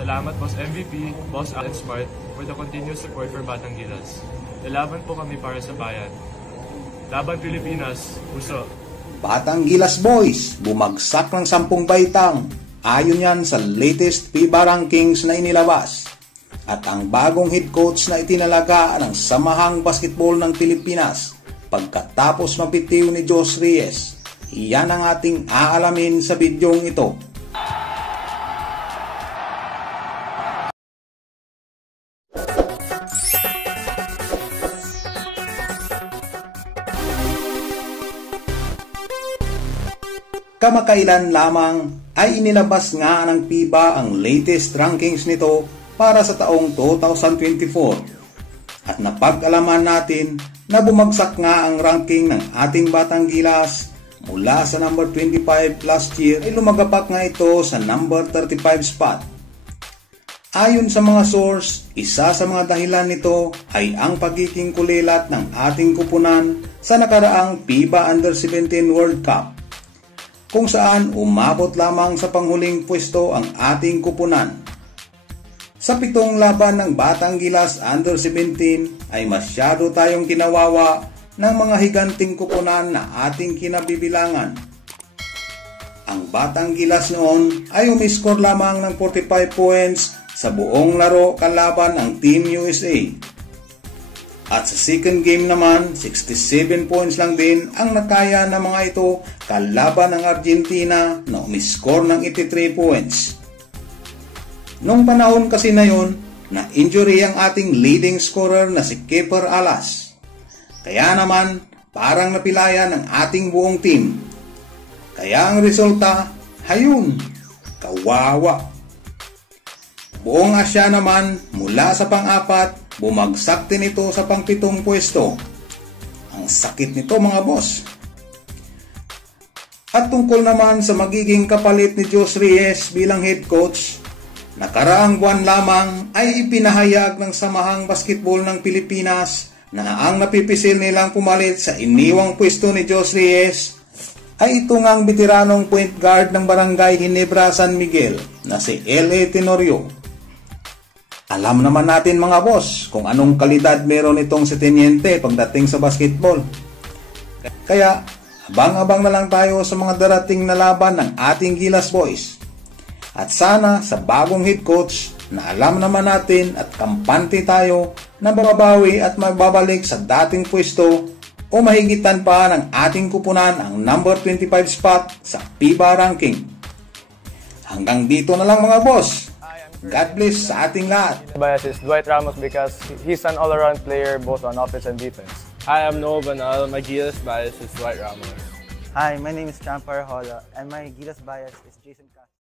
Salamat Boss MVP, Boss Alan Smart for the continuous support for Batang Gilas. Lalaban po kami para sa bayan. Laban Pilipinas, puso. Batang Gilas Boys, bumagsak ng 10 baitang. Ayon yan sa latest FIBA rankings na inilabas. At ang bagong head coach na itinalaga ng Samahang Basketball ng Pilipinas pagkatapos mabitiw ni Josh Reyes. Iyan ang ating aalamin sa bidyong ito. Kamakailan lamang ay inilabas nga ng FIBA ang latest rankings nito para sa taong 2024. At napag-alaman natin na bumagsak nga ang ranking ng ating Batang Gilas mula sa number 25 last year ay lumagapak nga ito sa number 35 spot. Ayon sa mga source, isa sa mga dahilan nito ay ang pagiging kulilat ng ating kupunan sa nakaraang FIBA Under-17 World Cup, kung saan umabot lamang sa panghuling pwesto ang ating kupunan. Sa 7 laban ng Batang Gilas Under-17 ay masyado tayong kinawawa ng mga higanting kupunan na ating kinabibilangan. Ang Batang Gilas noon ay umiscore lamang ng 45 points sa buong laro kalaban ng Team USA. At sa second game naman, 67 points lang din ang nakaya ng mga ito kalaban ng Argentina na umiscore ng 83 points. Nung panahon kasi na yun, na-injury ang ating leading scorer na si Keeper Alas. Kaya naman, parang napilaya ng ating buong team. Kaya ang resulta, hayun, kawawa. Buong Asya naman, mula sa pang-4, bumagsak din ito sa pang-7 pwesto. Ang sakit nito mga boss. At tungkol naman sa magiging kapalit ni Josh Reyes bilang head coach, nakaraang buwan lamang ay ipinahayag ng Samahang Basketball ng Pilipinas na ang napipisil nilang pumalit sa iniwang pwesto ni Josh Reyes ay ito ngang veteranong point guard ng Barangay Ginebra San Miguel na si L.A. Tenorio. Alam naman natin mga boss kung anong kalidad meron itong si Teniente pagdating sa basketball. Kaya abang-abang na lang tayo sa mga darating na laban ng ating Gilas Boys. At sana sa bagong head coach na alam naman natin at kampante tayo na bababawi at magbabalik sa dating pwesto o mahigitan pa ng ating kupunan ang number 25 spot sa FIBA ranking. Hanggang dito na lang mga boss. God bless sa ating lahat. Bias is Dwight Ramos because he's an all-around player both on offense and defense. Hi, I'm Noah Banal. My Gilas bias is Dwight Ramos. Hi, my name is Champar Hola and my Gilas bias is Jason Castro.